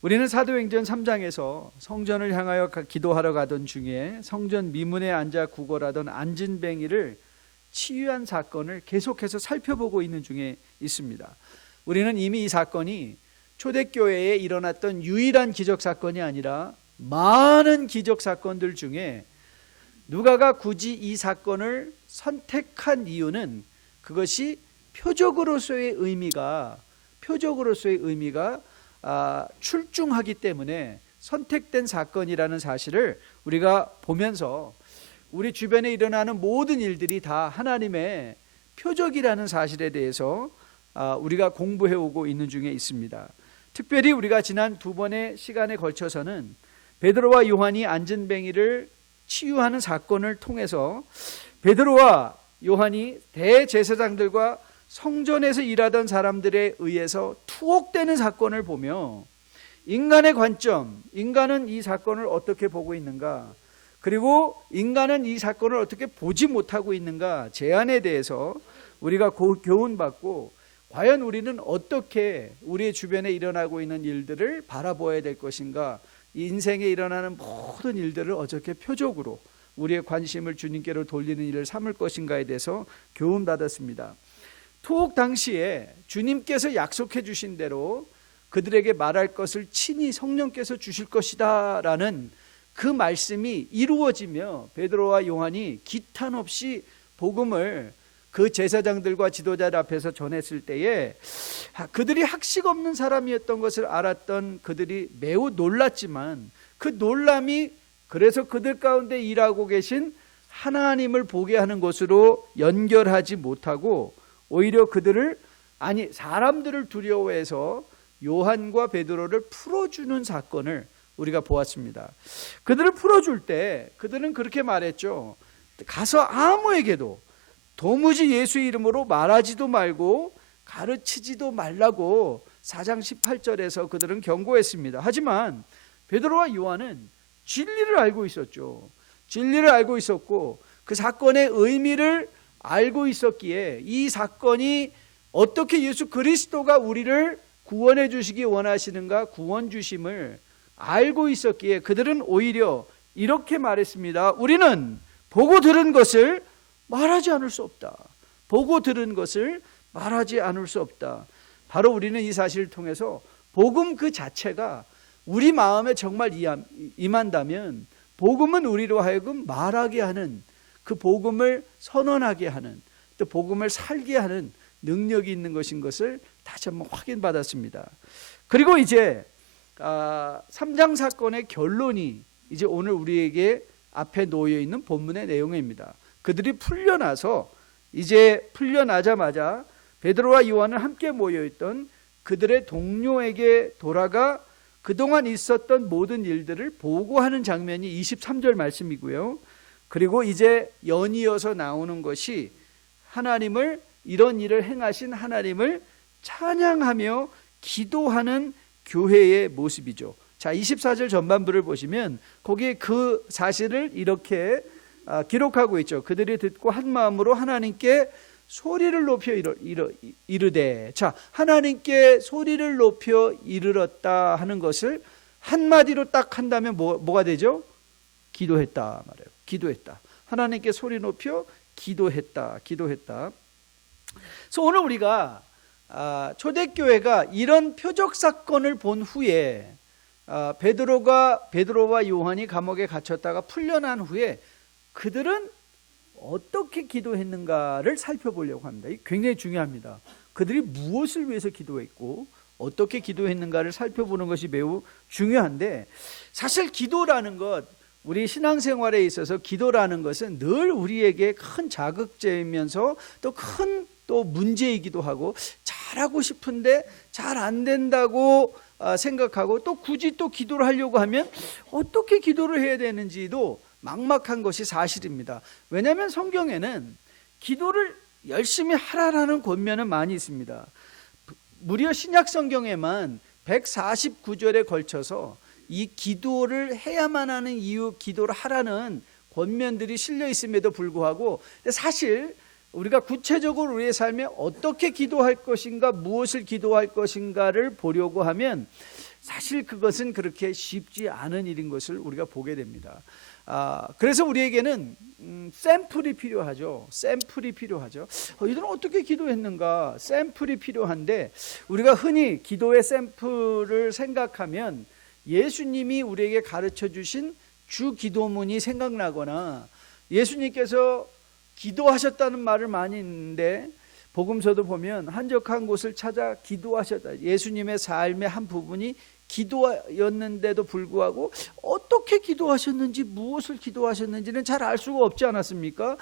우리는 사도행전 3장에서 성전을 향하여 기도하러 가던 중에 성전 미문에 앉아 구걸하던 안진뱅이를 치유한 사건을 계속해서 살펴보고 있는 중에 있습니다. 우리는 이미 이 사건이 초대교회에 일어났던 유일한 기적 사건이 아니라 많은 기적 사건들 중에 누가가 굳이 이 사건을 선택한 이유는 그것이 표적으로서의 의미가 출중하기 때문에 선택된 사건이라는 사실을 우리가 보면서 우리 주변에 일어나는 모든 일들이 다 하나님의 표적이라는 사실에 대해서 우리가 공부해오고 있는 중에 있습니다. 특별히 우리가 지난 두 번의 시간에 걸쳐서는 베드로와 요한이 안진뱅이를 치유하는 사건을 통해서 베드로와 요한이 대제사장들과 성전에서 일하던 사람들에 의해서 투옥되는 사건을 보며 인간의 관점, 인간은 이 사건을 어떻게 보고 있는가, 그리고 인간은 이 사건을 어떻게 보지 못하고 있는가 제안에 대해서 우리가 교훈받고 과연 우리는 어떻게 우리의 주변에 일어나고 있는 일들을 바라보아야 될 것인가, 인생에 일어나는 모든 일들을 어떻게 표적으로 우리의 관심을 주님께로 돌리는 일을 삼을 것인가에 대해서 교훈받았습니다. 투옥 당시에 주님께서 약속해 주신 대로 그들에게 말할 것을 친히 성령께서 주실 것이다 라는 그 말씀이 이루어지며 베드로와 요한이 기탄 없이 복음을 그 제사장들과 지도자들 앞에서 전했을 때에 그들이 학식 없는 사람이었던 것을 알았던 그들이 매우 놀랐지만 그 놀람이 그래서 그들 가운데 일하고 계신 하나님을 보게 하는 것으로 연결하지 못하고 오히려 사람들을 두려워해서 요한과 베드로를 풀어주는 사건을 우리가 보았습니다. 그들을 풀어줄 때 그들은 그렇게 말했죠. 가서 아무에게도 도무지 예수의 이름으로 말하지도 말고 가르치지도 말라고 4장 18절에서 그들은 경고했습니다. 하지만 베드로와 요한은 진리를 알고 있었죠. 진리를 알고 있었고 그 사건의 의미를 알고 있었기에 이 사건이 어떻게 예수 그리스도가 우리를 구원해 주시기 원하시는가, 구원 주심을 알고 있었기에 그들은 오히려 이렇게 말했습니다. 우리는 보고 들은 것을 말하지 않을 수 없다. 보고 들은 것을 말하지 않을 수 없다. 바로 우리는 이 사실을 통해서 복음 그 자체가 우리 마음에 정말 임한다면 복음은 우리로 하여금 말하게 하는, 그 복음을 선언하게 하는, 또 복음을 살게 하는 능력이 있는 것인 것을 다시 한번 확인받았습니다. 그리고 이제 3장 사건의 결론이 이제 오늘 우리에게 앞에 놓여 있는 본문의 내용입니다. 그들이 풀려나자마자 베드로와 요한은 함께 모여있던 그들의 동료에게 돌아가 그동안 있었던 모든 일들을 보고하는 장면이 23절 말씀이고요. 그리고 이제 연이어서 나오는 것이 하나님을, 이런 일을 행하신 하나님을 찬양하며 기도하는 교회의 모습이죠. 자, 24절 전반부를 보시면 거기에 그 사실을 이렇게 기록하고 있죠. 그들이 듣고 한 마음으로 하나님께 소리를 높여 이르되, 자, 하나님께 소리를 높여 이르렀다 하는 것을 한마디로 딱 한다면 뭐가 되죠? 기도했다 말해요. 기도했다. 하나님께 소리 높여 기도했다. 그래서 오늘 우리가 초대교회가 이런 표적 사건을 본 후에 베드로와 요한이 감옥에 갇혔다가 풀려난 후에 그들은 어떻게 기도했는가를 살펴보려고 합니다. 이게 굉장히 중요합니다. 그들이 무엇을 위해서 기도했고 어떻게 기도했는가를 살펴보는 것이 매우 중요한데, 사실 기도라는 것, 우리 신앙생활에 있어서 기도라는 것은 늘 우리에게 큰 자극제이면서 또 큰 문제이기도 하고, 잘하고 싶은데 잘 안 된다고 생각하고, 또 굳이 또 기도를 하려고 하면 어떻게 기도를 해야 되는지도 막막한 것이 사실입니다. 왜냐하면 성경에는 기도를 열심히 하라라는 권면은 많이 있습니다. 무려 신약 성경에만 149절에 걸쳐서 이 기도를 해야만 하는 이유, 기도를 하라는 권면들이 실려 있음에도 불구하고, 사실 우리가 구체적으로 우리의 삶에 어떻게 기도할 것인가, 무엇을 기도할 것인가를 보려고 하면 사실 그것은 그렇게 쉽지 않은 일인 것을 우리가 보게 됩니다. 그래서 우리에게는 샘플이 필요하죠. 샘플이 필요하죠. 이들은 어떻게 기도했는가? 샘플이 필요한데, 우리가 흔히 기도의 샘플을 생각하면 예수님이 우리에게 가르쳐 주신 주 기도문이 생각나거나, 예수님께서 기도하셨다는 말을 많이 있는데 복음서도 보면 한적한 곳을 찾아 기도하셨다. 예수님의 삶의 한 부분이 기도였는데도 불구하고 어떻게 기도하셨는지, 무엇을 기도하셨는지는 잘 알 수가 없지 않았습니까?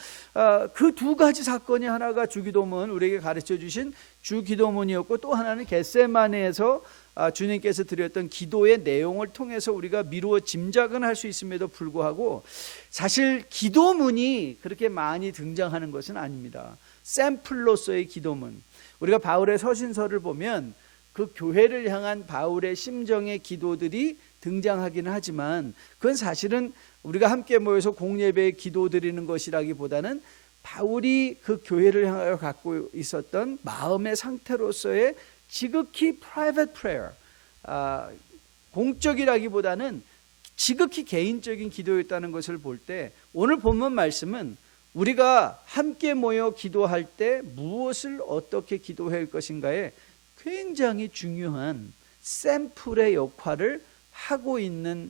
그 두 가지 사건이, 하나가 주기도문, 우리에게 가르쳐 주신 주기도문이었고, 또 하나는 겟세마네에서 주님께서 드렸던 기도의 내용을 통해서 우리가 미루어 짐작은 할 수 있음에도 불구하고 사실 기도문이 그렇게 많이 등장하는 것은 아닙니다. 샘플로서의 기도문, 우리가 바울의 서신서를 보면 그 교회를 향한 바울의 심정의 기도들이 등장하기는 하지만, 그건 사실은 우리가 함께 모여서 공예배에 기도드리는 것이라기보다는 바울이 그 교회를 향하여 갖고 있었던 마음의 상태로서의 지극히 private prayer, 공적이라기보다는 지극히 개인적인 기도였다는 것을 볼 때, 오늘 본문 말씀은 우리가 함께 모여 기도할 때 무엇을 어떻게 기도해야 할 것인가에 굉장히 중요한 샘플의 역할을 하고 있는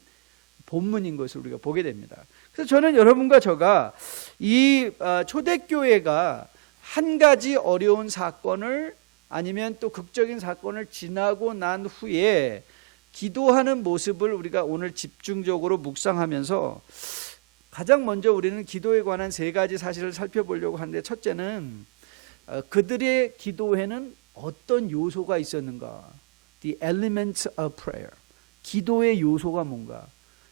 본문인 것을 우리가 보게 됩니다. 그래서 저는 여러분과 저가 이 초대교회가 한 가지 어려운 사건을, 아니면 또 극적인 사건을 지나고 난 후에 기도하는 모습을 우리가 오늘 집중적으로 묵상하면서, 가장 먼저 우리는 기도에 관한 세 가지 사실을 살펴보려고 하는데, 첫째는 그들의 기도에는 어떤 요소가 있었는가? The elements of prayer. 기도의 요소가 뭔가?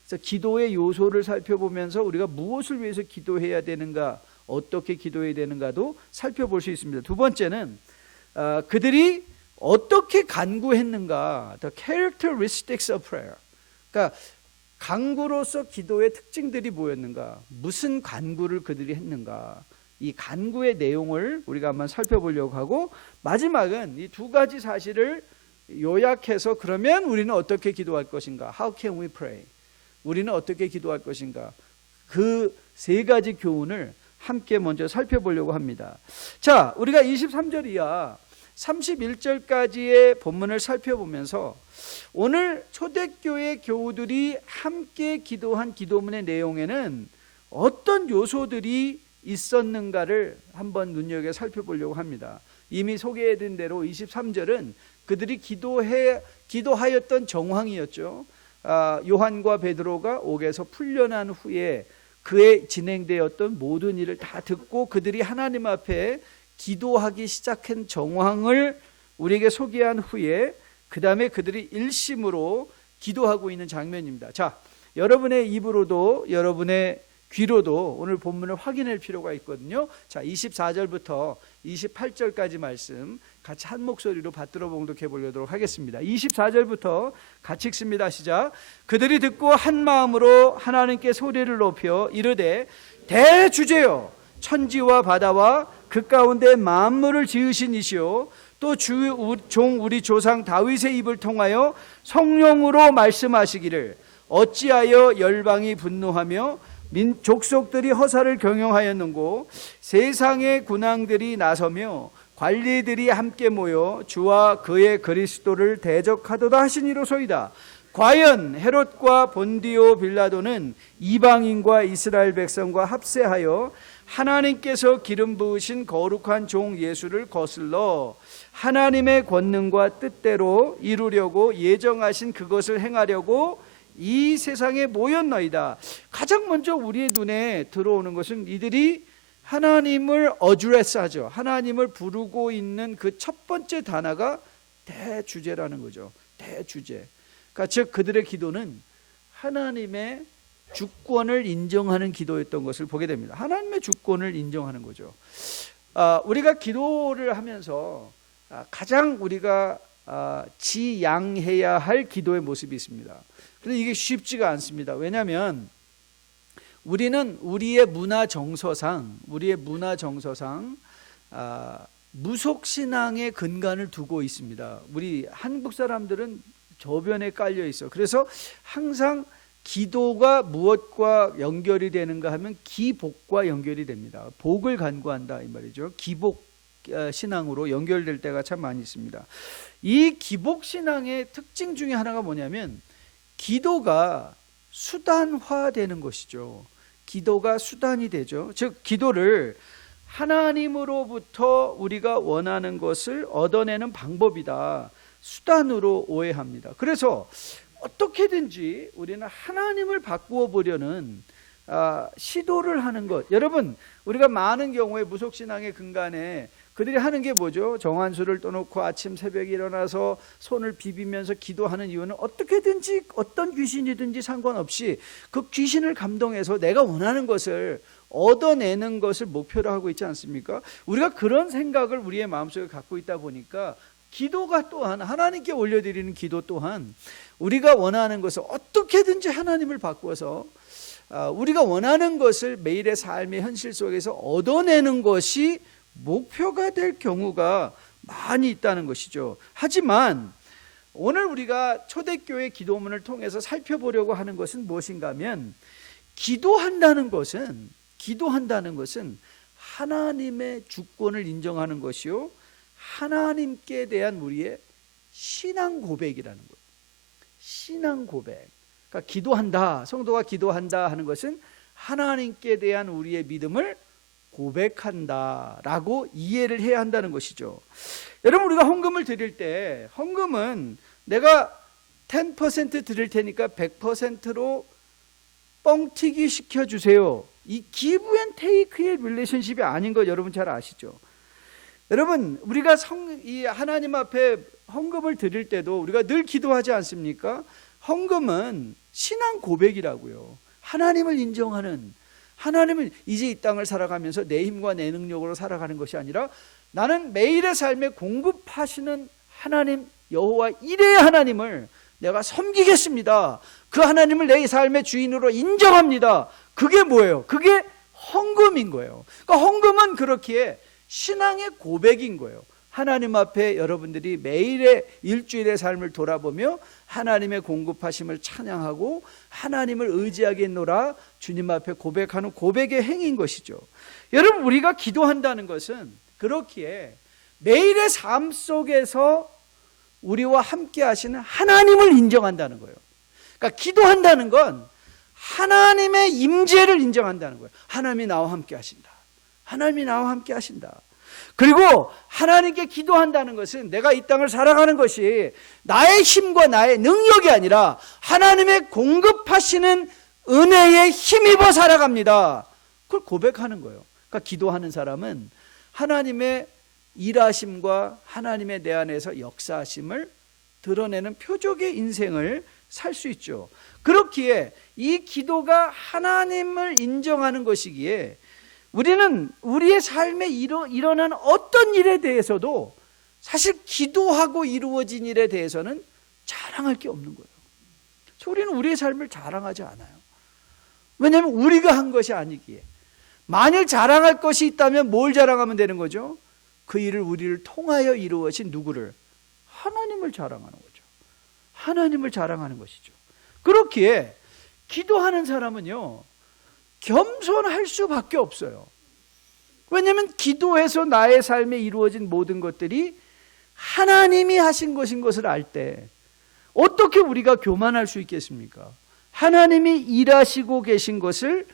그래서 기도의 요소를 살펴보면서 우리가 무엇을 위해서 기도해야 되는가, 어떻게 기도해야 되는가도 살펴볼 수 있습니다. 두 번째는 그들이 어떻게 간구했는가, the characteristics of prayer. 그러니까 간구로서 기도의 특징들이 뭐였는가, 무슨 간구를 그들이 했는가, 이 간구의 내용을 우리가 한번 살펴보려고 하고, 마지막은 이 두 가지 사실을 요약해서, 그러면 우리는 어떻게 기도할 것인가, How can we pray? 우리는 어떻게 기도할 것인가, 그 세 가지 교훈을 함께 먼저 살펴보려고 합니다. 자, 우리가 23절 이하 31절까지의 본문을 살펴보면서 오늘 초대교회 교우들이 함께 기도한 기도문의 내용에는 어떤 요소들이 있었는가를 한번 눈여겨 살펴보려고 합니다. 이미 소개해드린 대로 23절은 그들이 기도하였던 정황이었죠. 요한과 베드로가 옥에서 풀려난 후에 그의 진행되었던 모든 일을 다 듣고 그들이 하나님 앞에 기도하기 시작한 정황을 우리에게 소개한 후에, 그 다음에 그들이 일심으로 기도하고 있는 장면입니다. 자, 여러분의 입으로도 여러분의 귀로도 오늘 본문을 확인할 필요가 있거든요. 자, 24절부터 28절까지 말씀 같이 한 목소리로 받들어 봉독해 보려고 하겠습니다. 24절부터 같이 읽습니다. 시작. 그들이 듣고 한 마음으로 하나님께 소리를 높여 이르되, 대주제여, 천지와 바다와 그 가운데 만물을 지으신 이시오, 또 종 우리 조상 다윗의 입을 통하여 성령으로 말씀하시기를, 어찌하여 열방이 분노하며 족속들이 허사를 경영하였는고, 세상의 군왕들이 나서며 관리들이 함께 모여 주와 그의 그리스도를 대적하도다 하시니로소이다. 과연 헤롯과 본디오 빌라도는 이방인과 이스라엘 백성과 합세하여 하나님께서 기름 부으신 거룩한 종 예수를 거슬러 하나님의 권능과 뜻대로 이루려고 예정하신 그것을 행하려고 이 세상에 모였나이다. 가장 먼저 우리의 눈에 들어오는 것은 이들이 하나님을 어드레스하죠. 하나님을 부르고 있는 그 첫 번째 단어가 대주제라는 거죠. 대주제. 그러니까 즉 그들의 기도는 하나님의 주권을 인정하는 기도였던 것을 보게 됩니다. 하나님의 주권을 인정하는 거죠. 우리가 기도를 하면서 가장 우리가 지양해야 할 기도의 모습이 있습니다. 그런데 이게 쉽지가 않습니다. 왜냐하면 우리는 우리의 문화 정서상 무속신앙의 근간을 두고 있습니다. 우리 한국 사람들은 저변에 깔려 있어. 그래서 항상 기도가 무엇과 연결이 되는가 하면 기복과 연결이 됩니다. 복을 간구한다 이 말이죠. 기복 신앙으로 연결될 때가 참 많이 있습니다. 이 기복 신앙의 특징 중에 하나가 뭐냐면 기도가 수단화되는 것이죠. 기도가 수단이 되죠. 즉 기도를 하나님으로부터 우리가 원하는 것을 얻어내는 방법이다, 수단으로 오해합니다. 그래서 어떻게든지 우리는 하나님을 바꾸어 보려는 시도를 하는 것. 여러분, 우리가 많은 경우에 무속신앙의 근간에 그들이 하는 게 뭐죠? 정한수를 떠놓고 아침 새벽에 일어나서 손을 비비면서 기도하는 이유는 어떻게든지 어떤 귀신이든지 상관없이 그 귀신을 감동해서 내가 원하는 것을 얻어내는 것을 목표로 하고 있지 않습니까? 우리가 그런 생각을 우리의 마음속에 갖고 있다 보니까 기도가 또한, 하나님께 올려드리는 기도 또한 우리가 원하는 것을 어떻게든지 하나님을 바꾸어서 우리가 원하는 것을 매일의 삶의 현실 속에서 얻어내는 것이 목표가 될 경우가 많이 있다는 것이죠. 하지만 오늘 우리가 초대교회 기도문을 통해서 살펴보려고 하는 것은 무엇인가 하면 기도한다는 것은 하나님의 주권을 인정하는 것이요, 하나님께 대한 우리의 신앙 고백이라는 거예요. 신앙 고백. 그러니까 기도한다, 성도가 기도한다 하는 것은 하나님께 대한 우리의 믿음을 고백한다라고 이해를 해야 한다는 것이죠. 여러분, 우리가 헌금을 드릴 때 헌금은 내가 10% 드릴 테니까 100%로 뻥튀기 시켜주세요, 이 기브 앤 테이크의 릴레이션십이 아닌 거 여러분 잘 아시죠? 여러분, 우리가 이 하나님 앞에 헌금을 드릴 때도 우리가 늘 기도하지 않습니까? 헌금은 신앙 고백이라고요. 하나님을 인정하는, 하나님은 이제 이 땅을 살아가면서 내 힘과 내 능력으로 살아가는 것이 아니라 나는 매일의 삶에 공급하시는 하나님, 여호와 일의 하나님을 내가 섬기겠습니다. 그 하나님을 내 삶의 주인으로 인정합니다. 그게 뭐예요? 그게 헌금인 거예요. 그러니까 헌금은 그렇기에 신앙의 고백인 거예요. 하나님 앞에 여러분들이 매일의 일주일의 삶을 돌아보며 하나님의 공급하심을 찬양하고 하나님을 의지하겠노라 주님 앞에 고백하는 고백의 행위인 것이죠. 여러분, 우리가 기도한다는 것은 그렇기에 매일의 삶 속에서 우리와 함께 하시는 하나님을 인정한다는 거예요. 그러니까 기도한다는 건 하나님의 임재를 인정한다는 거예요. 하나님이 나와 함께 하신다. 하나님이 나와 함께 하신다. 그리고 하나님께 기도한다는 것은 내가 이 땅을 살아가는 것이 나의 힘과 나의 능력이 아니라 하나님의 공급하시는 은혜에 힘입어 살아갑니다. 그걸 고백하는 거예요. 그러니까 기도하는 사람은 하나님의 일하심과 하나님의 내 안에서 역사하심을 드러내는 표적의 인생을 살 수 있죠. 그렇기에 이 기도가 하나님을 인정하는 것이기에 우리는 우리의 삶에 일어난 어떤 일에 대해서도 사실 기도하고 이루어진 일에 대해서는 자랑할 게 없는 거예요. 우리는 우리의 삶을 자랑하지 않아요. 왜냐하면 우리가 한 것이 아니기에. 만일 자랑할 것이 있다면 뭘 자랑하면 되는 거죠? 그 일을 우리를 통하여 이루어진 누구를? 하나님을 자랑하는 거죠. 하나님을 자랑하는 것이죠. 그렇기에 기도하는 사람은요, 겸손할 수밖에 없어요. 왜냐하면 기도해서 나의 삶에 이루어진 모든 것들이 하나님이 하신 것인 것을 알 때 어떻게 우리가 교만할 수 있겠습니까? 하나님이 일하시고 계신 것을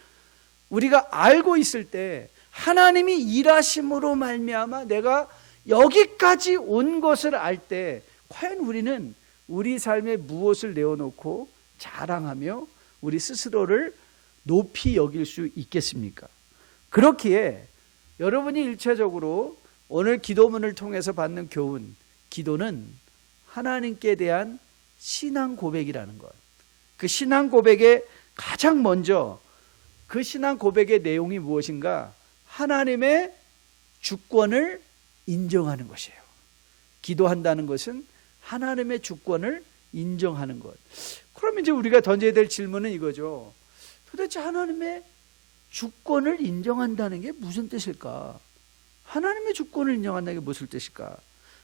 우리가 알고 있을 때 하나님이 일하심으로 말미암아 내가 여기까지 온 것을 알 때 과연 우리는 우리 삶에 무엇을 내어놓고 자랑하며 우리 스스로를 높이 여길 수 있겠습니까? 그렇기에 여러분이 일차적으로 오늘 기도문을 통해서 받는 교훈, 기도는 하나님께 대한 신앙 고백이라는 것. 그 신앙 고백의 가장 먼저 그 신앙 고백의 내용이 무엇인가? 하나님의 주권을 인정하는 것이에요. 기도한다는 것은 하나님의 주권을 인정하는 것. 그럼 이제 우리가 던져야 될 질문은 이거죠. 도대체 하나님의 주권을 인정한다는 게 무슨 뜻일까? 하나님의 주권을 인정한다는 게 무슨 뜻일까?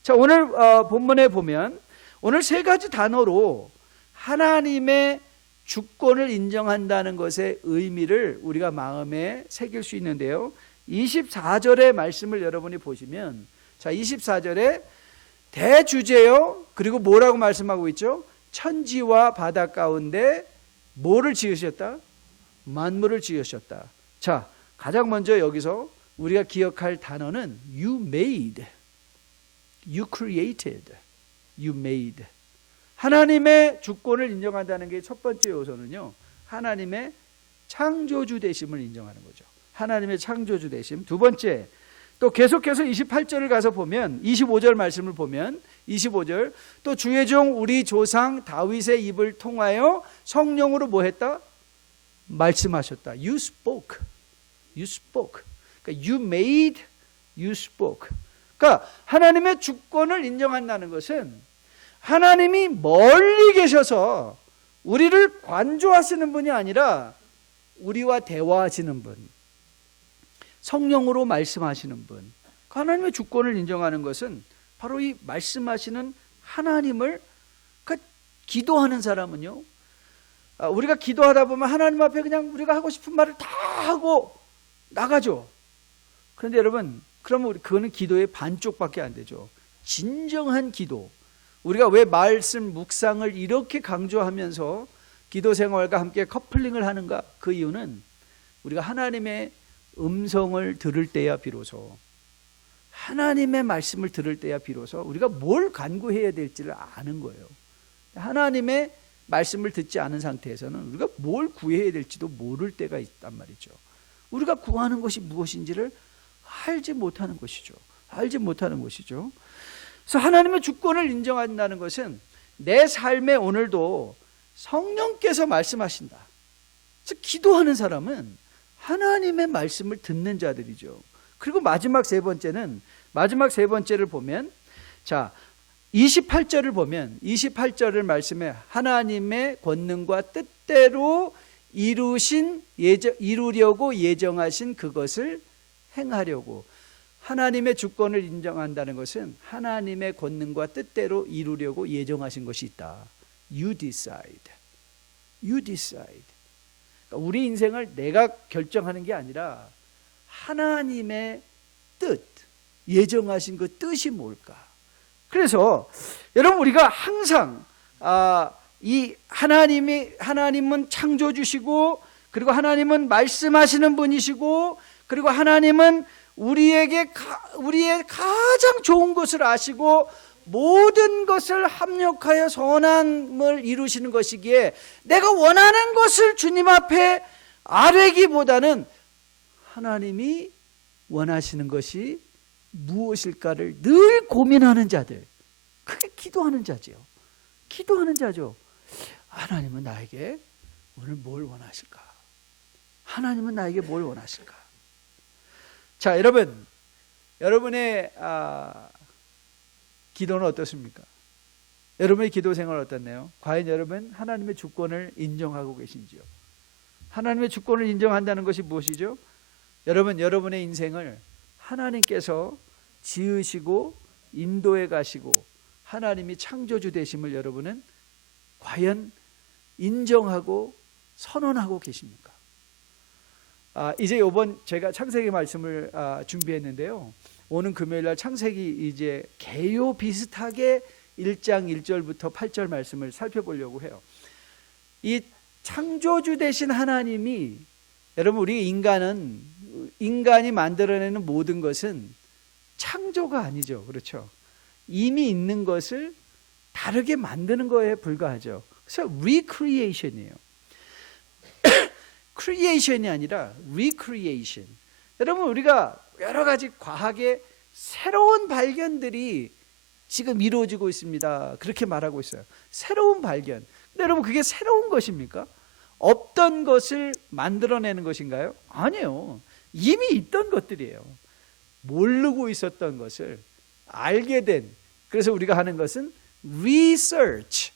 자, 오늘 본문에 보면 오늘 세 가지 단어로 하나님의 주권을 인정한다는 것의 의미를 우리가 마음에 새길 수 있는데요. 24절의 말씀을 여러분이 보시면, 자, 24절에 대주제요, 그리고 뭐라고 말씀하고 있죠? 천지와 바다 가운데 뭐를 지으셨다? 만물을 지으셨다. 자, 가장 먼저 여기서 우리가 기억할 단어는 you made, you created, you made. 하나님의 주권을 인정한다는 게 첫 번째 요소는요, 하나님의 창조주 되심을 인정하는 거죠. 하나님의 창조주 되심. 두 번째, 또 계속해서 28절을 가서 보면, 25절 말씀을 보면 25절, 또 주의 종 우리 조상 다윗의 입을 통하여 성령으로 뭐 했다? 말씀하셨다. You spoke. You spoke. 그러니까 you made, you spoke. 그러니까 하나님의 주권을 인정한다는 것은 하나님이 멀리 계셔서 우리를 관조하시는 분이 아니라 우리와 대화하시는 분, 성령으로 말씀하시는 분. 하나님의 주권을 인정하는 것은 바로 이 말씀하시는 하나님을, 그러니까 기도하는 사람은요, 우리가 기도하다 보면 하나님 앞에 그냥 우리가 하고 싶은 말을 다 하고 나가죠. 그런데 여러분, 그러면 그거는 기도의 반쪽밖에 안 되죠. 진정한 기도, 우리가 왜 말씀 묵상을 이렇게 강조하면서 기도 생활과 함께 커플링을 하는가? 그 이유는 우리가 하나님의 음성을 들을 때야 비로소, 하나님의 말씀을 들을 때야 비로소 우리가 뭘 간구해야 될지를 아는 거예요. 하나님의 말씀을 듣지 않은 상태에서는 우리가 뭘 구해야 될지도 모를 때가 있단 말이죠. 우리가 구하는 것이 무엇인지를 알지 못하는 것이죠. 알지 못하는 것이죠. 그래서 하나님의 주권을 인정한다는 것은 내 삶에 오늘도 성령께서 말씀하신다. 그래서 기도하는 사람은 하나님의 말씀을 듣는 자들이죠. 그리고 마지막 세 번째를 보면, 자, 28절을 보면 28절을 말씀에 하나님의 권능과 뜻대로 이루려고 예정하신 그것을 행하려고. 하나님의 주권을 인정한다는 것은 하나님의 권능과 뜻대로 이루려고 예정하신 것이 있다. You decide. You decide. 그러니까 우리 인생을 내가 결정하는 게 아니라 하나님의 뜻, 예정하신 그 뜻이 뭘까? 그래서 여러분, 우리가 항상 이 하나님은 창조주시고, 그리고 하나님은 말씀하시는 분이시고, 그리고 하나님은 우리의 가장 좋은 것을 아시고 모든 것을 합력하여 선함을 이루시는 것이기에 내가 원하는 것을 주님 앞에 아뢰기보다는 하나님이 원하시는 것이 무엇일까를 늘 고민하는 자들, 그게 기도하는 자지요. 기도하는 자죠. 하나님은 나에게 오늘 뭘 원하실까? 하나님은 나에게 뭘 원하실까? 자, 여러분의 기도는 어떻습니까? 여러분의 기도 생활은 어떻나요? 과연 여러분 하나님의 주권을 인정하고 계신지요? 하나님의 주권을 인정한다는 것이 무엇이죠? 여러분의 인생을 하나님께서 지으시고 인도해 가시고 하나님이 창조주 되심을 여러분은 과연 인정하고 선언하고 계십니까? 이제 이번 제가 창세기 말씀을 준비했는데요. 오는 금요일날 창세기 이제 개요 비슷하게 1장 1절부터 8절 말씀을 살펴보려고 해요. 이 창조주 되신 하나님이, 여러분, 우리 인간이 만들어내는 모든 것은 창조가 아니죠. 그렇죠? 이미 있는 것을 다르게 만드는 거에 불과하죠. 그래서 recreation이에요. creation이 아니라 recreation. 여러분, 우리가 여러 가지 과학의 새로운 발견들이 지금 이루어지고 있습니다. 그렇게 말하고 있어요. 새로운 발견. 근데 여러분, 그게 새로운 것입니까? 없던 것을 만들어내는 것인가요? 아니에요. 이미 있던 것들이에요. 모르고 있었던 것을 알게 된, 그래서 우리가 하는 것은 research.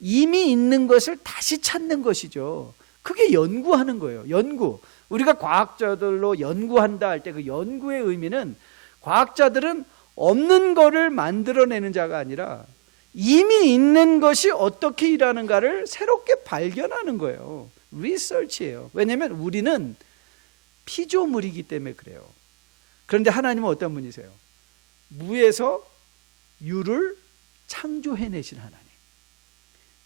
이미 있는 것을 다시 찾는 것이죠. 그게 연구하는 거예요. 연구. 우리가 과학자들로 연구한다 할 때 그 연구의 의미는 과학자들은 없는 거를 만들어내는 자가 아니라 이미 있는 것이 어떻게 일하는가를 새롭게 발견하는 거예요. 리서치예요. 왜냐하면 우리는 피조물이기 때문에 그래요. 그런데 하나님은 어떤 분이세요? 무에서 유를 창조해내신 하나님.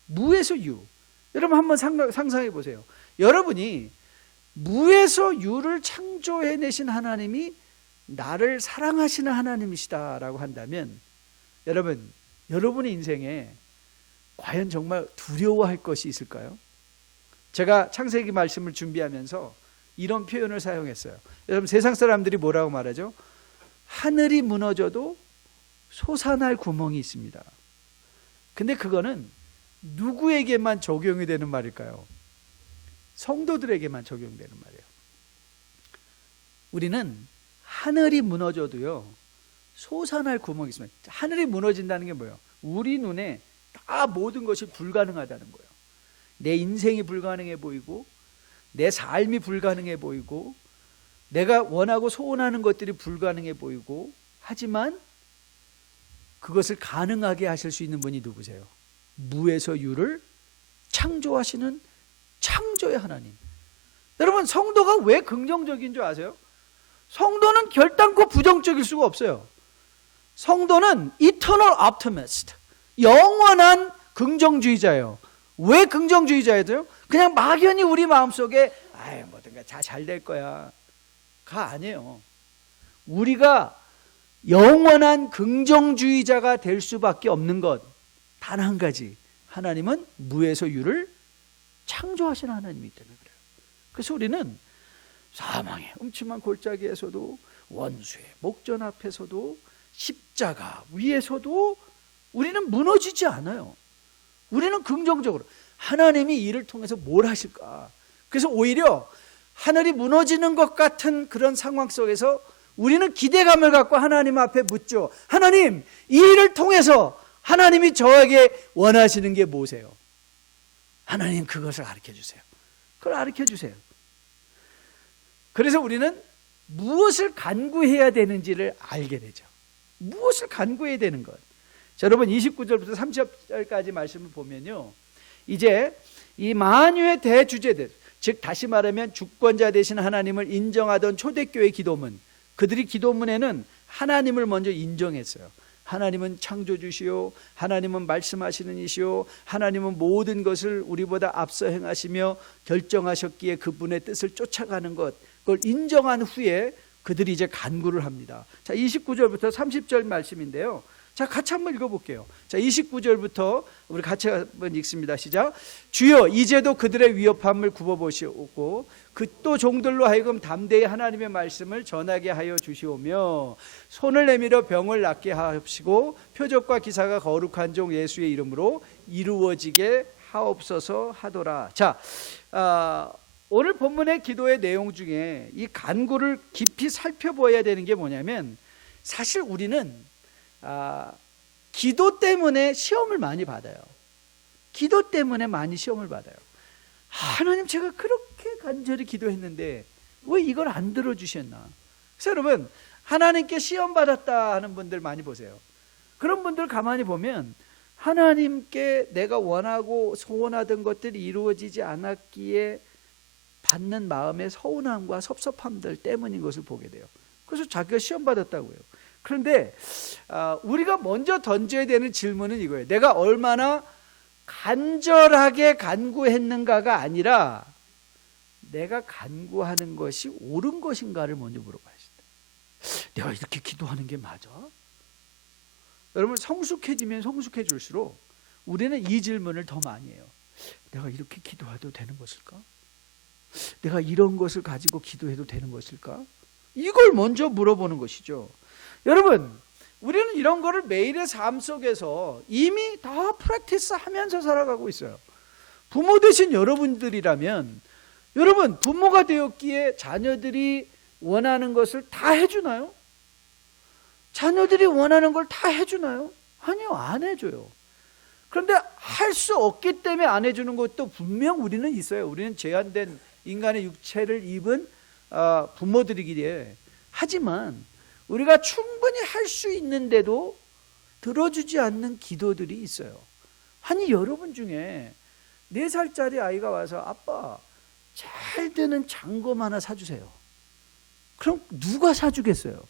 무에서 유. 여러분 한번 상상해 보세요. 여러분이 무에서 유를 창조해내신 하나님이 나를 사랑하시는 하나님이시다라고 한다면 여러분, 여러분의 인생에 과연 정말 두려워할 것이 있을까요? 제가 창세기 말씀을 준비하면서 이런 표현을 사용했어요. 여러분, 세상 사람들이 뭐라고 말하죠? 하늘이 무너져도 솟아날 구멍이 있습니다. 근데 그거는 누구에게만 적용이 되는 말일까요? 성도들에게만 적용되는 말이에요. 우리는 하늘이 무너져도요, 솟아날 구멍이 있습니다. 하늘이 무너진다는 게 뭐예요? 우리 눈에 다 모든 것이 불가능하다는 거예요. 내 인생이 불가능해 보이고, 내 삶이 불가능해 보이고, 내가 원하고 소원하는 것들이 불가능해 보이고, 하지만 그것을 가능하게 하실 수 있는 분이 누구세요? 무에서 유를 창조하시는 창조의 하나님. 여러분, 성도가 왜 긍정적인 줄 아세요? 성도는 결단코 부정적일 수가 없어요. 성도는 eternal optimist, 영원한 긍정주의자예요. 왜 긍정주의자예요? 그냥 막연히 우리 마음속에 뭐든가 다 잘 될 거야 가 아니에요. 우리가 영원한 긍정주의자가 될 수밖에 없는 것 단 한 가지, 하나님은 무에서 유를 창조하신 하나님이기 때문에 그래요. 그래서 우리는 사망의 음침한 골짜기에서도, 원수의 목전 앞에서도, 십자가 위에서도 우리는 무너지지 않아요. 우리는 긍정적으로 하나님이 이를 통해서 뭘 하실까. 그래서 오히려 하늘이 무너지는 것 같은 그런 상황 속에서 우리는 기대감을 갖고 하나님 앞에 묻죠. 하나님, 이 일을 통해서 하나님이 저에게 원하시는 게 뭐세요? 하나님, 그것을 가르쳐 주세요. 그걸 가르쳐 주세요. 그래서 우리는 무엇을 간구해야 되는지를 알게 되죠. 무엇을 간구해야 되는 것. 자, 여러분 29절부터 30절까지 말씀을 보면요, 이제 이 만유의 대주제들, 즉 다시 말하면 주권자 되신 하나님을 인정하던 초대교회 기도문, 그들이 기도문에는 하나님을 먼저 인정했어요. 하나님은 창조주시오, 하나님은 말씀하시는 이시오, 하나님은 모든 것을 우리보다 앞서 행하시며 결정하셨기에 그분의 뜻을 쫓아가는 것, 그걸 인정한 후에 그들이 이제 간구를 합니다. 자, 29절부터 30절 말씀인데요. 자, 같이 한번 읽어볼게요. 자, 29절부터 우리 같이 한번 읽습니다. 시작. 주여, 이제도 그들의 위협함을 굽어보시고 그 또 종들로 하여금 담대히 하나님의 말씀을 전하게 하여 주시오며 손을 내밀어 병을 낫게 하옵시고 표적과 기사가 거룩한 종 예수의 이름으로 이루어지게 하옵소서 하더라. 자, 오늘 본문의 기도의 내용 중에 이 간구를 깊이 살펴봐야 되는 게 뭐냐면, 사실 우리는 기도 때문에 시험을 많이 받아요. 기도 때문에 많이 시험을 받아요. 하나님, 제가 그렇게 간절히 기도했는데 왜 이걸 안 들어주셨나. 그래서 여러분, 하나님께 시험 받았다 하는 분들 많이 보세요. 그런 분들 가만히 보면 하나님께 내가 원하고 소원하던 것들이 이루어지지 않았기에 받는 마음의 서운함과 섭섭함들 때문인 것을 보게 돼요. 그래서 자기가 시험 받았다고 해요. 그런데 우리가 먼저 던져야 되는 질문은 이거예요. 내가 얼마나 간절하게 간구했는가가 아니라 내가 간구하는 것이 옳은 것인가를 먼저 물어봐야 된다. 내가 이렇게 기도하는 게 맞아? 여러분, 성숙해지면 성숙해질수록 우리는 이 질문을 더 많이 해요. 내가 이렇게 기도해도 되는 것일까? 내가 이런 것을 가지고 기도해도 되는 것일까? 이걸 먼저 물어보는 것이죠. 여러분, 우리는 이런 거를 매일의 삶 속에서 이미 다 프랙티스 하면서 살아가고 있어요. 부모 되신 여러분들이라면, 여러분 부모가 되었기에 자녀들이 원하는 것을 다 해주나요? 자녀들이 원하는 걸 다 해주나요? 아니요, 안 해줘요. 그런데 할 수 없기 때문에 안 해주는 것도 분명 우리는 있어요. 우리는 제한된 인간의 육체를 입은 부모들이기에. 하지만 우리가 충분히 할 수 있는데도 들어주지 않는 기도들이 있어요. 아니 여러분 중에 4살짜리 아이가 와서 아빠 잘 되는 장검 하나 사주세요. 그럼 누가 사주겠어요?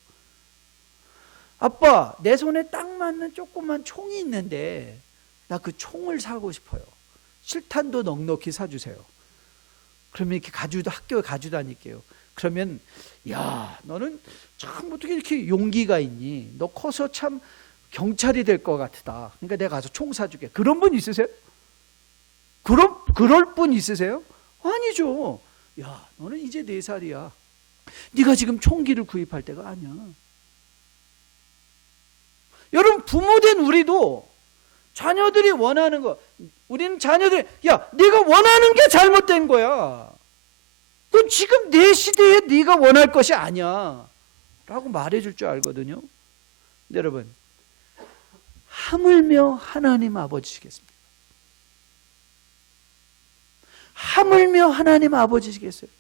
아빠 내 손에 딱 맞는 조그만 총이 있는데 나 그 총을 사고 싶어요. 실탄도 넉넉히 사주세요. 그러면 이렇게 학교에 가지고 다닐게요. 그러면 야 너는 참 어떻게 이렇게 용기가 있니? 너 커서 참 경찰이 될 것 같다. 그러니까 내가 가서 총 사주게. 그런 분 있으세요? 그럴 분 있으세요? 아니죠. 야 너는 이제 4살이야. 네가 지금 총기를 구입할 때가 아니야. 여러분 부모된 우리도 자녀들이 원하는 거, 우리는 자녀들이 야 네가 원하는 게 잘못된 거야. 그 지금 내 시대에 네가 원할 것이 아니야 라고 말해줄 줄 알거든요. 여러분 하물며 하나님 아버지시겠습니까? 하물며 하나님 아버지시겠어요?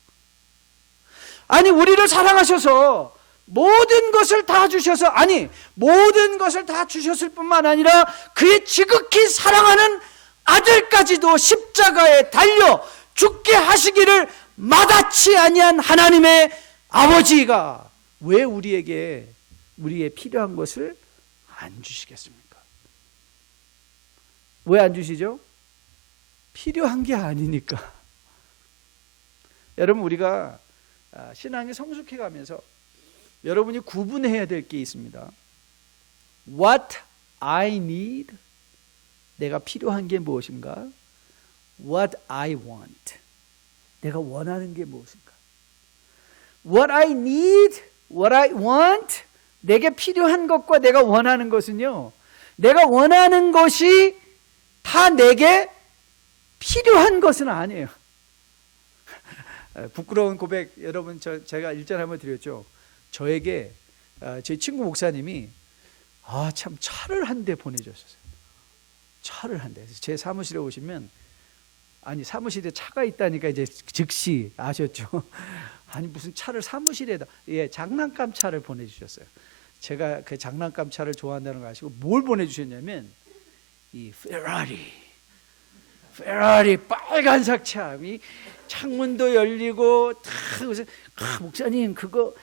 아니 우리를 사랑하셔서 모든 것을 다 주셔서, 아니 모든 것을 다 주셨을 뿐만 아니라 그의 지극히 사랑하는 아들까지도 십자가에 달려 죽게 하시기를 마다치 아니한 하나님의 아버지가 왜 우리에게 우리의 필요한 것을 안 주시겠습니까? 왜 안 주시죠? 필요한 게 아니니까. 여러분 우리가 신앙이 성숙해 가면서 여러분이 구분해야 될 게 있습니다. What I need, 내가 필요한 게 무엇인가? What I want, 내가 원하는 게 무엇인가? What I need, what I want, 내게 필요한 것과 내가 원하는 것은요, 내가 원하는 것이 다 내게 필요한 것은 아니에요. 부끄러운 고백, 여러분 제가 일전에 한번 드렸죠. 저에게 제 친구 목사님이 참 차를 한 대 보내주셨어요. 차를 한 대. 제 사무실에 오시면, 아니 사무실에 차가 있다니까 이제 즉시 아셨죠. 아니 무슨 차를 사무실에다, 장난감 차를 보내주셨어요. 제가 그 장난감 차를 좋아한다는 거 아시고 뭘 보내주셨냐면 이 페라리 빨간색 차, 이 창문도 열리고 다. 그래서 목사님 그거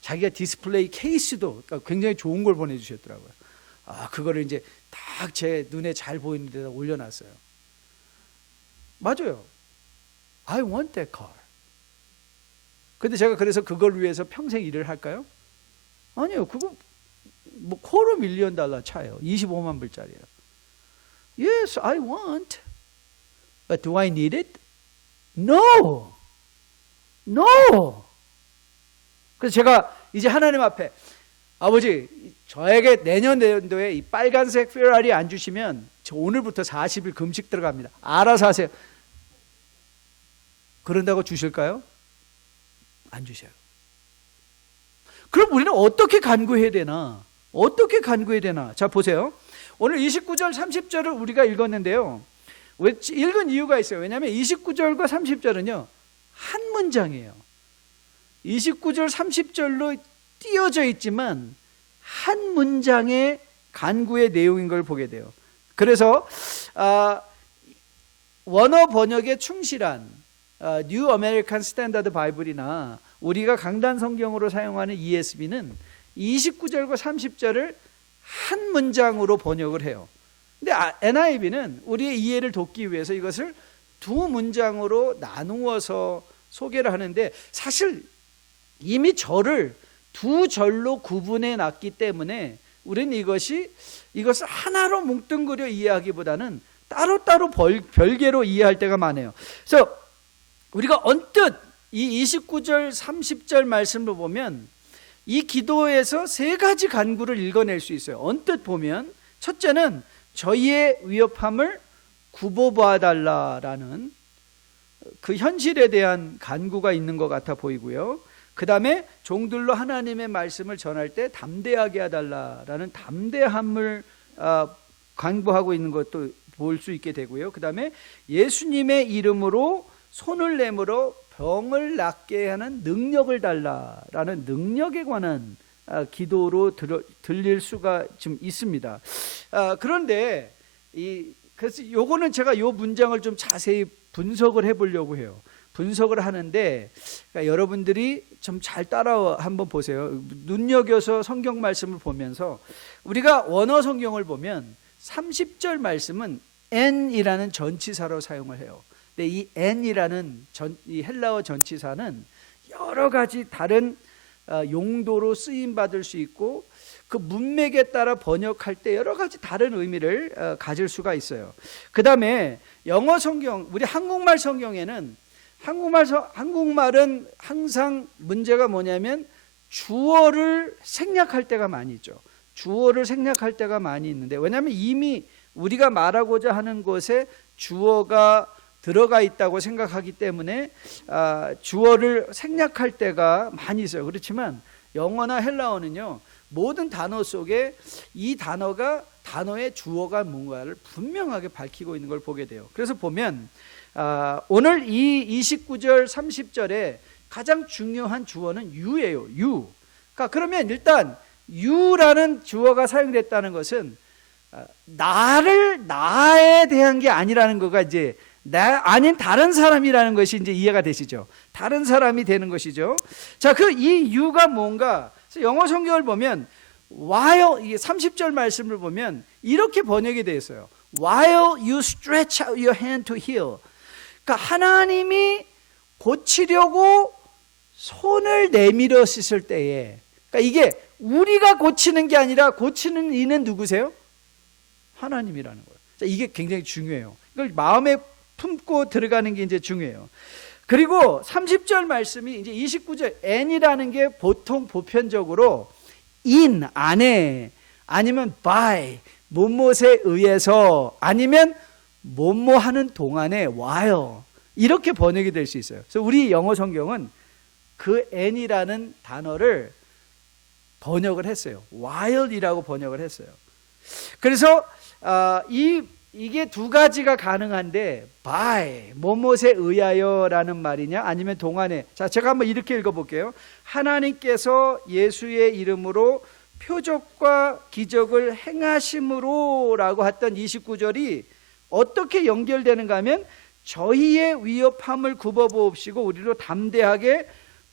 자기가 디스플레이 케이스도 굉장히 좋은 걸 보내주셨더라고요. 그거를 이제 딱 제 눈에 잘 보이는 데다 올려놨어요. 맞아요. I want that car. 근데 제가 그래서 그걸 위해서 평생 일을 할까요? 아니요. 그거 뭐 $250,000 차예요. 25만 불짜리예요. Yes, I want. But do I need it? No. No. 그래서 제가 이제 하나님 앞에, 아버지 저에게 내년 연도에 이 빨간색 페라리 안 주시면 저 오늘부터 40일 금식 들어갑니다. 알아서 하세요. 그런다고 주실까요? 안 주셔요. 그럼 우리는 어떻게 간구해야 되나? 어떻게 간구해야 되나? 자 보세요. 오늘 29절 30절을 우리가 읽었는데요. 왜 읽은 이유가 있어요. 왜냐하면 29절과 30절은요 한 문장이에요. 29절 30절로 띄어져 있지만 한 문장의 간구의 내용인 걸 보게 돼요. 그래서 원어 번역에 충실한 뉴 아메리칸 스탠다드 바이블이나 우리가 강단 성경으로 사용하는 ESV는 29절과 30절을 한 문장으로 번역을 해요. 근데 NIV는 우리의 이해를 돕기 위해서 이것을 두 문장으로 나누어서 소개를 하는데, 사실 이미 절을 두 절로 구분해 놨기 때문에 우리는 이것을 하나로 뭉뚱그려 이해하기보다는 따로따로 별개로 이해할 때가 많아요. 그래서 우리가 언뜻 이 29절 30절 말씀을 보면 이 기도에서 세 가지 간구를 읽어낼 수 있어요. 언뜻 보면 첫째는 저희의 위협함을 굽어봐 달라라는 그 현실에 대한 간구가 있는 것 같아 보이고요. 그 다음에 종들로 하나님의 말씀을 전할 때 담대하게 해달라라는 담대함을 간구하고 있는 것도 볼 수 있게 되고요. 그 다음에 예수님의 이름으로 손을 내밀어 병을 낫게 하는 능력을 달라라는 능력에 관한 기도로 들릴 수가 좀 있습니다. 그런데 그래서 요거는 제가 요 문장을 좀 자세히 분석을 해보려고 해요. 분석을 하는데 그러니까 여러분들이 좀 잘 따라 한번 보세요. 눈여겨서 성경 말씀을 보면서 우리가 원어 성경을 보면 30절 말씀은 n이라는 전치사로 사용을 해요. 근데 이 n이라는 이 헬라어 전치사는 여러 가지 다른 용도로 쓰임 받을 수 있고 그 문맥에 따라 번역할 때 여러 가지 다른 의미를 가질 수가 있어요. 그 다음에 영어 성경, 우리 한국말 성경에는 한국말은 항상 문제가 뭐냐면 주어를 생략할 때가 많이 있죠. 주어를 생략할 때가 많이 있는데 왜냐하면 이미 우리가 말하고자 하는 것에 주어가 들어가 있다고 생각하기 때문에 주어를 생략할 때가 많이 있어요. 그렇지만 영어나 헬라어는요, 모든 단어 속에 이 단어의 주어가 뭔가를 분명하게 밝히고 있는 걸 보게 돼요. 그래서 보면 오늘 이 29절 30절에 가장 중요한 주어는 you예요. you. 그러니까 그러면 일단 you라는 주어가 사용됐다는 것은 나에 대한 게 아니라는 거가 이제 아닌 다른 사람이라는 것이 이제 이해가 되시죠? 다른 사람이 되는 것이죠. 자, 이 you가 뭔가 영어 성경을 보면 while, 이게 30절 말씀을 보면 이렇게 번역이 되어 있어요. While you stretch out your hand to heal. 그러니까 하나님이 고치려고 손을 내밀었을 때에, 그러니까 이게 우리가 고치는 게 아니라 고치는 이는 누구세요? 하나님이라는 거예요. 자, 이게 굉장히 중요해요. 이걸 마음에 품고 들어가는 게 이제 중요해요. 그리고 30절 말씀이 이제 29절 n이라는 게 보통 보편적으로 in, 안에, 아니면 by, 뭐뭇에 의해서, 아니면 뭐뭐 하는 동안에 while, 이렇게 번역이 될 수 있어요. 그래서 우리 영어 성경은 그 n이라는 단어를 번역을 했어요. while이라고 번역을 했어요. 그래서 이게 두 가지가 가능한데 by, 뭐뭇에 의하여라는 말이냐 아니면 동안에. 자, 제가 한번 이렇게 읽어볼게요. 하나님께서 예수의 이름으로 표적과 기적을 행하심으로 라고 했던 29절이 어떻게 연결되는가 하면 저희의 위협함을 굽어보옵시고 우리로 담대하게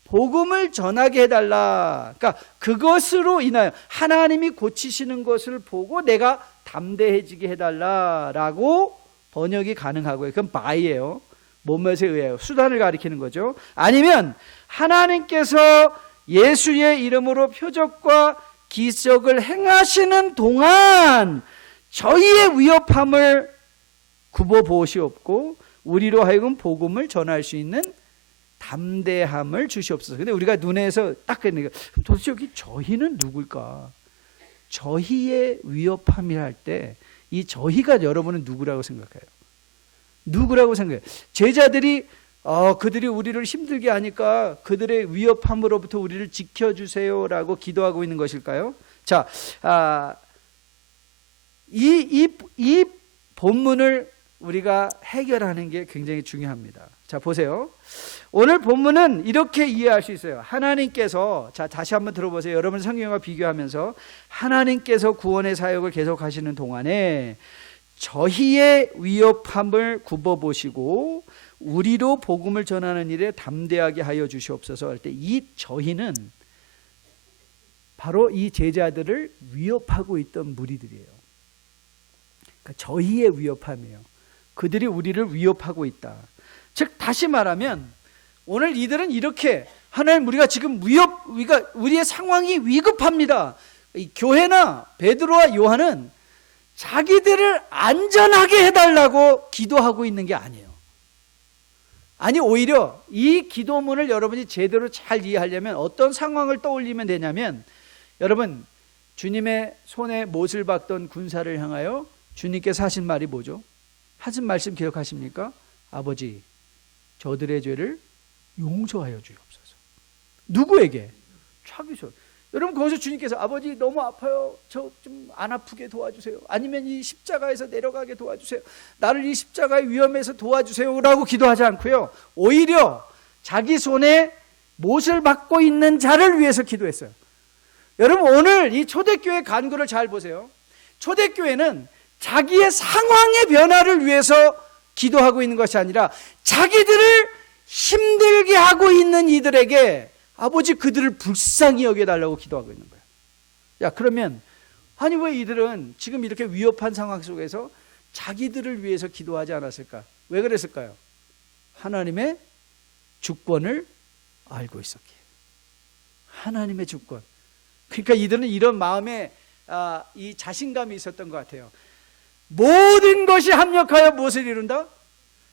복음을 전하게 해달라. 그러니까 그것으로 인하여 하나님이 고치시는 것을 보고 내가 담대해지게 해달라라고 번역이 가능하고요. 그건 by예요. 뭐뭇에 의하여, 수단을 가리키는 거죠. 아니면 하나님께서 예수의 이름으로 표적과 기적을 행하시는 동안 저희의 위협함을 굽어보시옵고 우리로 하여금 복음을 전할 수 있는 담대함을 주시옵소서. 근데 우리가 눈에서 딱 그러니까 도대체 여기 저희는 누굴까? 저희의 위협함이라 할 때 이 저희가 여러분은 누구라고 생각해요? 누구라고 생각해요? 제자들이 그들이 우리를 힘들게 하니까 그들의 위협함으로부터 우리를 지켜주세요라고 기도하고 있는 것일까요? 자, 이 본문을 우리가 해결하는 게 굉장히 중요합니다. 자, 보세요. 오늘 본문은 이렇게 이해할 수 있어요. 하나님께서, 자, 다시 한번 들어보세요. 여러분 성경과 비교하면서 하나님께서 구원의 사역을 계속하시는 동안에 저희의 위협함을 굽어보시고 우리로 복음을 전하는 일에 담대하게 하여 주시옵소서 할 때 이 저희는 바로 이 제자들을 위협하고 있던 무리들이에요. 그러니까 저희의 위협함이에요. 그들이 우리를 위협하고 있다. 즉 다시 말하면 오늘 이들은 이렇게 하나님 우리가 지금 우리의 상황이 위급합니다. 이 교회나 베드로와 요한은 자기들을 안전하게 해달라고 기도하고 있는 게 아니에요. 아니 오히려 이 기도문을 여러분이 제대로 잘 이해하려면 어떤 상황을 떠올리면 되냐면 여러분 주님의 손에 못을 박던 군사를 향하여 주님께서 하신 말이 뭐죠? 하신 말씀 기억하십니까? 아버지 저들의 죄를 용서하여 주옵소서. 누구에게? 자기 손. 여러분 거기서 주님께서 아버지 너무 아파요. 저 좀 안 아프게 도와주세요. 아니면 이 십자가에서 내려가게 도와주세요. 나를 이 십자가의 위험에서 도와주세요 라고 기도하지 않고요. 오히려 자기 손에 못을 받고 있는 자를 위해서 기도했어요. 여러분 오늘 이 초대교회 간구를 잘 보세요. 초대교회는 자기의 상황의 변화를 위해서 기도하고 있는 것이 아니라 자기들을 힘들게 하고 있는 이들에게 아버지 그들을 불쌍히 여겨달라고 기도하고 있는 거예요. 야, 그러면 아니 왜 이들은 지금 이렇게 위협한 상황 속에서 자기들을 위해서 기도하지 않았을까? 왜 그랬을까요? 하나님의 주권을 알고 있었기에. 하나님의 주권. 그러니까 이들은 이런 마음에 이 자신감이 있었던 것 같아요. 모든 것이 합력하여 무엇을 이룬다?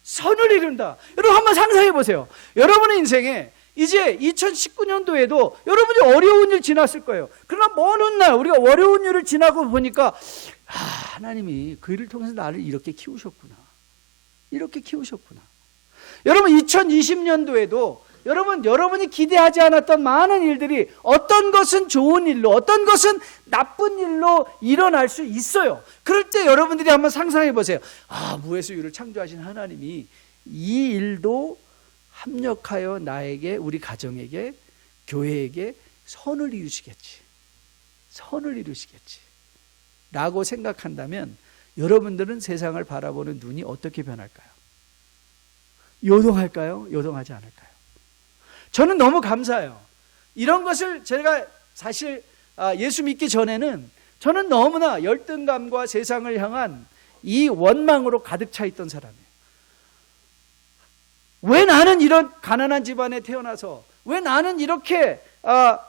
선을 이룬다. 여러분 한번 상상해 보세요. 여러분의 인생에 이제 2019년도에도 여러분이 어려운 일 지났을 거예요. 그러나 먼 훗날 우리가 어려운 일을 지나고 보니까 하나님이 그 일을 통해서 나를 이렇게 키우셨구나. 이렇게 키우셨구나. 여러분 2020년도에도 여러분이 기대하지 않았던 많은 일들이 어떤 것은 좋은 일로 어떤 것은 나쁜 일로 일어날 수 있어요. 그럴 때 여러분들이 한번 상상해 보세요. 무에서 유를 창조하신 하나님이 이 일도 합력하여 나에게, 우리 가정에게, 교회에게 선을 이루시겠지. 선을 이루시겠지 라고 생각한다면 여러분들은 세상을 바라보는 눈이 어떻게 변할까요? 요동할까요? 요동하지 않을까요? 저는 너무 감사해요. 이런 것을 제가 사실 예수 믿기 전에는 저는 너무나 열등감과 세상을 향한 이 원망으로 가득 차 있던 사람이에요. 왜 나는 이런 가난한 집안에 태어나서, 왜 나는 이렇게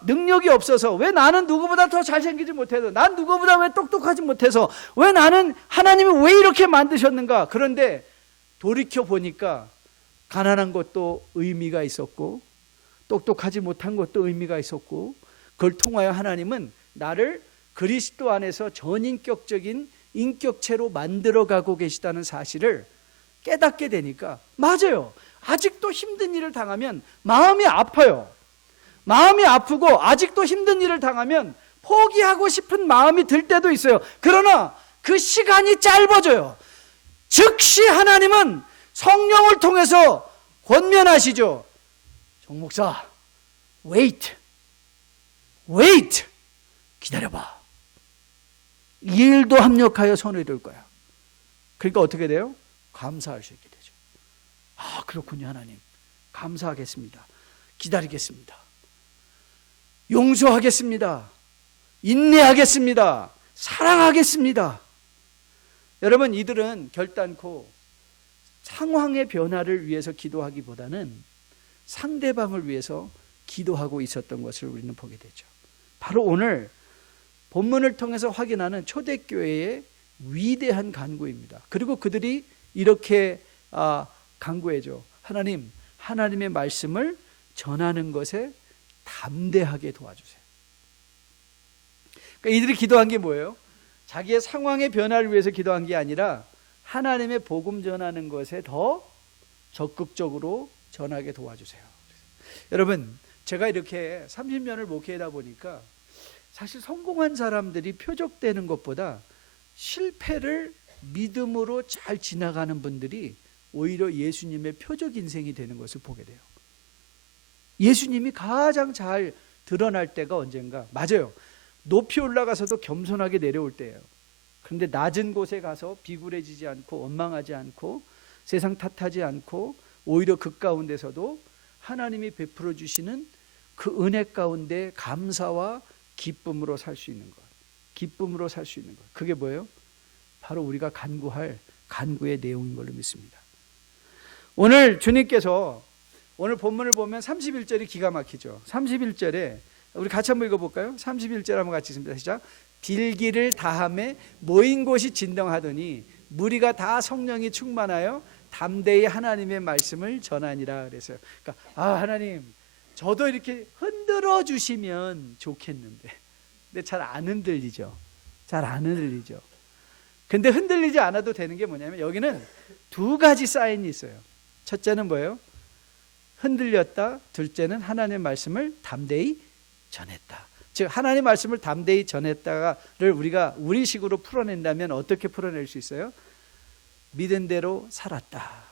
능력이 없어서, 왜 나는 누구보다 더 잘생기지 못해서, 난 누구보다 왜 똑똑하지 못해서, 왜 나는 하나님이 왜 이렇게 만드셨는가? 그런데 돌이켜 보니까 가난한 것도 의미가 있었고 똑똑하지 못한 것도 의미가 있었고, 그걸 통하여 하나님은 나를 그리스도 안에서 전인격적인 인격체로 만들어가고 계시다는 사실을 깨닫게 되니까, 맞아요. 아직도 힘든 일을 당하면 마음이 아파요. 마음이 아프고 아직도 힘든 일을 당하면 포기하고 싶은 마음이 들 때도 있어요. 그러나 그 시간이 짧아져요. 즉시 하나님은 성령을 통해서 권면하시죠. 정 목사, wait. 기다려봐. 이 일도 합력하여 선을 이룰 거야. 그러니까 어떻게 돼요? 감사할 수 있게 되죠. 그렇군요. 하나님 감사하겠습니다. 기다리겠습니다. 용서하겠습니다. 인내하겠습니다. 사랑하겠습니다. 여러분, 이들은 결단코 상황의 변화를 위해서 기도하기보다는 상대방을 위해서 기도하고 있었던 것을 우리는 보게 되죠. 바로 오늘 본문을 통해서 확인하는 초대교회의 위대한 간구입니다. 그리고 그들이 이렇게 간구해줘. 하나님, 하나님의 말씀을 전하는 것에 담대하게 도와주세요. 그러니까 이들이 기도한 게 뭐예요? 자기의 상황의 변화를 위해서 기도한 게 아니라 하나님의 복음 전하는 것에 더 적극적으로 전하게 도와주세요. 여러분, 제가 이렇게 30년을 목회하다 보니까 사실 성공한 사람들이 표적되는 것보다 실패를 믿음으로 잘 지나가는 분들이 오히려 예수님의 표적 인생이 되는 것을 보게 돼요. 예수님이 가장 잘 드러날 때가 언젠가, 맞아요. 높이 올라가서도 겸손하게 내려올 때예요. 그런데 낮은 곳에 가서 비굴해지지 않고 원망하지 않고 세상 탓하지 않고 오히려 그 가운데서도 하나님이 베풀어 주시는 그 은혜 가운데 감사와 기쁨으로 살 수 있는 것. 기쁨으로 살 수 있는 것. 그게 뭐예요? 바로 우리가 간구할 간구의 내용인 걸로 믿습니다. 오늘 주님께서 오늘 본문을 보면 31절이 기가 막히죠. 31절에 우리 같이 한번 읽어볼까요? 31절 한번 같이 읽습니다. 시작. 빌기를 다함에 모인 곳이 진동하더니 무리가 다 성령이 충만하여 담대히 하나님의 말씀을 전하니라 그랬어요. 그러니까 하나님, 저도 이렇게 흔들어 주시면 좋겠는데, 근데 잘 안 흔들리죠. 잘 안 흔들리죠. 근데 흔들리지 않아도 되는 게 뭐냐면 여기는 두 가지 사인이 있어요. 첫째는 뭐예요? 흔들렸다. 둘째는 하나님의 말씀을 담대히 전했다. 즉 하나님의 말씀을 담대히 전했다를 우리가 우리식으로 풀어낸다면 어떻게 풀어낼 수 있어요? 믿은 대로 살았다.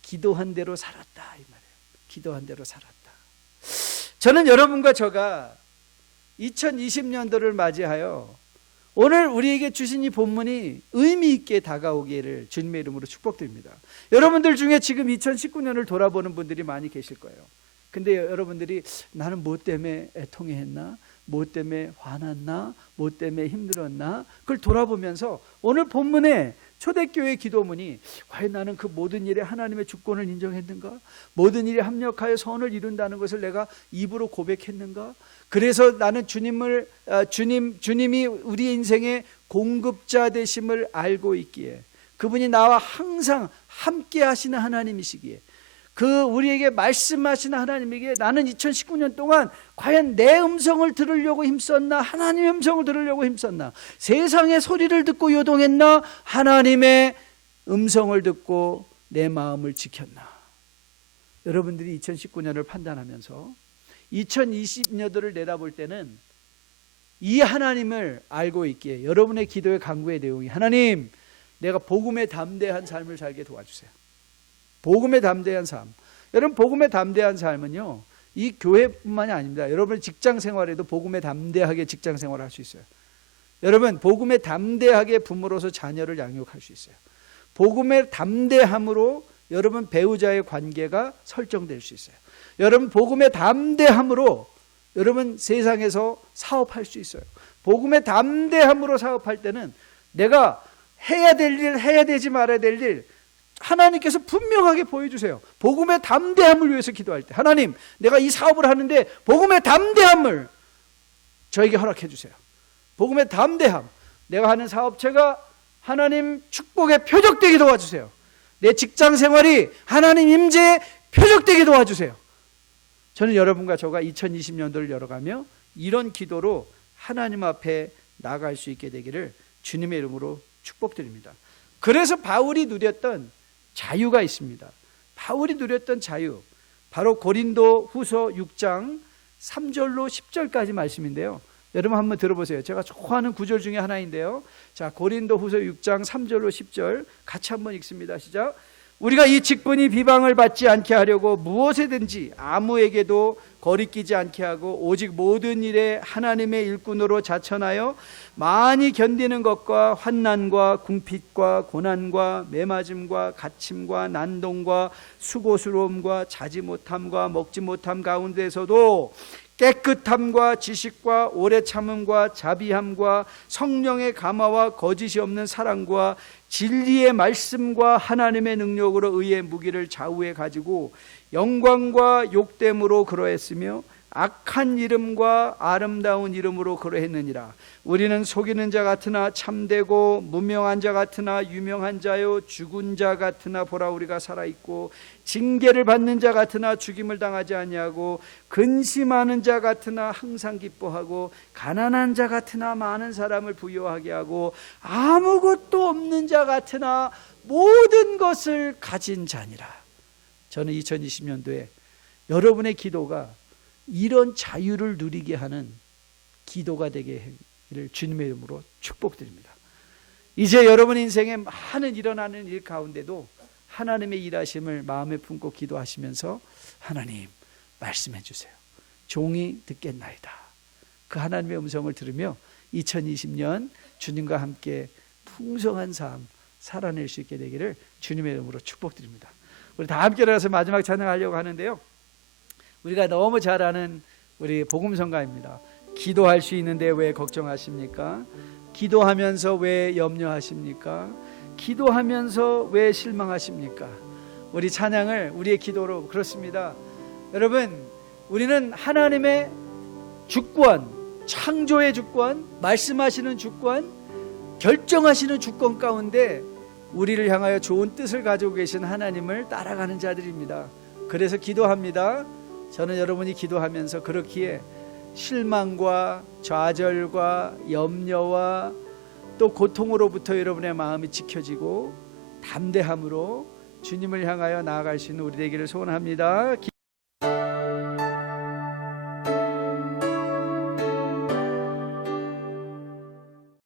기도한 대로 살았다 이 말이에요. 기도한 대로 살았다. 저는 여러분과 저가 2020년도를 맞이하여 오늘 우리에게 주신 이 본문이 의미 있게 다가오기를 주님의 이름으로 축복드립니다. 여러분들 중에 지금 2019년을 돌아보는 분들이 많이 계실 거예요. 근데 여러분들이 나는 뭐 때문에 애통해했나? 뭐 때문에 화났나? 뭐 때문에 힘들었나? 그걸 돌아보면서 오늘 본문에 초대교회 기도문이 과연 나는 그 모든 일에 하나님의 주권을 인정했는가? 모든 일에 합력하여 선을 이룬다는 것을 내가 입으로 고백했는가? 그래서 나는 주님이 우리 인생의 공급자 되심을 알고 있기에, 그분이 나와 항상 함께 하시는 하나님이시기에, 그 우리에게 말씀하시는 하나님에게 나는 2019년 동안 과연 내 음성을 들으려고 힘썼나? 하나님의 음성을 들으려고 힘썼나? 세상의 소리를 듣고 요동했나? 하나님의 음성을 듣고 내 마음을 지켰나? 여러분들이 2019년을 판단하면서 2020년도를 내다볼 때는 이 하나님을 알고 있기에 여러분의 기도의 간구의 내용이, 하나님, 내가 복음에 담대한 삶을 살게 도와주세요. 복음에 담대한 삶. 여러분, 복음에 담대한 삶은요, 이 교회뿐만이 아닙니다. 여러분 직장 생활에도 복음에 담대하게 직장 생활을 할 수 있어요. 여러분, 복음에 담대하게 부모로서 자녀를 양육할 수 있어요. 복음의 담대함으로 여러분 배우자의 관계가 설정될 수 있어요. 여러분, 복음의 담대함으로 여러분 세상에서 사업할 수 있어요. 복음의 담대함으로 사업할 때는 내가 해야 될 일, 해야 되지 말아야 될 일 하나님께서 분명하게 보여주세요. 복음의 담대함을 위해서 기도할 때, 하나님, 내가 이 사업을 하는데 복음의 담대함을 저에게 허락해 주세요. 복음의 담대함, 내가 하는 사업체가 하나님 축복의 표적되게 도와주세요. 내 직장 생활이 하나님 임재의 표적되게 도와주세요. 저는 여러분과 저가 2020년도를 열어가며 이런 기도로 하나님 앞에 나갈 수 있게 되기를 주님의 이름으로 축복드립니다. 그래서 바울이 누렸던 자유가 있습니다. 바울이 누렸던 자유, 바로 고린도 후서 6장 3절로 10절까지 말씀인데요. 여러분 한번 들어보세요. 제가 좋아하는 구절 중에 하나인데요. 자, 고린도 후서 6장 3절로 10절 같이 한번 읽습니다. 시작. 우리가 이 직분이 비방을 받지 않게 하려고 무엇에든지 아무에게도 거리끼지 않게 하고 오직 모든 일에 하나님의 일꾼으로 자천하여 많이 견디는 것과 환난과 궁핍과 고난과 매맞음과 갇힘과 난동과 수고스러움과 자지 못함과 먹지 못함 가운데서도 깨끗함과 지식과 오래 참음과 자비함과 성령의 감화와 거짓이 없는 사랑과 진리의 말씀과 하나님의 능력으로 의의 무기를 좌우에 가지고 영광과 욕됨으로 그러했으며 악한 이름과 아름다운 이름으로 그러했느니라. 우리는 속이는 자 같으나 참되고 무명한 자 같으나 유명한 자요 죽은 자 같으나 보라 우리가 살아있고 징계를 받는 자 같으나 죽임을 당하지 아니하고 근심하는 자 같으나 항상 기뻐하고 가난한 자 같으나 많은 사람을 부유하게 하고 아무것도 없는 자 같으나 모든 것을 가진 자니라. 저는 2020년도에 여러분의 기도가 이런 자유를 누리게 하는 기도가 되게 하기를 주님의 이름으로 축복드립니다. 이제 여러분 인생에 많은 일어나는 일 가운데도 하나님의 일하심을 마음에 품고 기도하시면서 하나님 말씀해 주세요. 종이 듣겠나이다. 그 하나님의 음성을 들으며 2020년 주님과 함께 풍성한 삶 살아낼 수 있게 되기를 주님의 이름으로 축복드립니다. 우리 다 함께 일어나서 마지막 찬양하려고 하는데요. 우리가 너무 잘 아는 우리 복음성가입니다. 기도할 수 있는데 왜 걱정하십니까? 기도하면서 왜 염려하십니까? 기도하면서 왜 실망하십니까? 우리 찬양을 우리의 기도로, 그렇습니다. 여러분, 우리는 하나님의 주권, 창조의 주권, 말씀하시는 주권, 결정하시는 주권 가운데 우리를 향하여 좋은 뜻을 가지고 계신 하나님을 따라가는 자들입니다. 그래서 기도합니다. 저는 여러분이 기도하면서 그렇기에 실망과 좌절과 염려와 또 고통으로부터 여러분의 마음이 지켜지고 담대함으로 주님을 향하여 나아갈 수 있는 우리 되기를 소원합니다.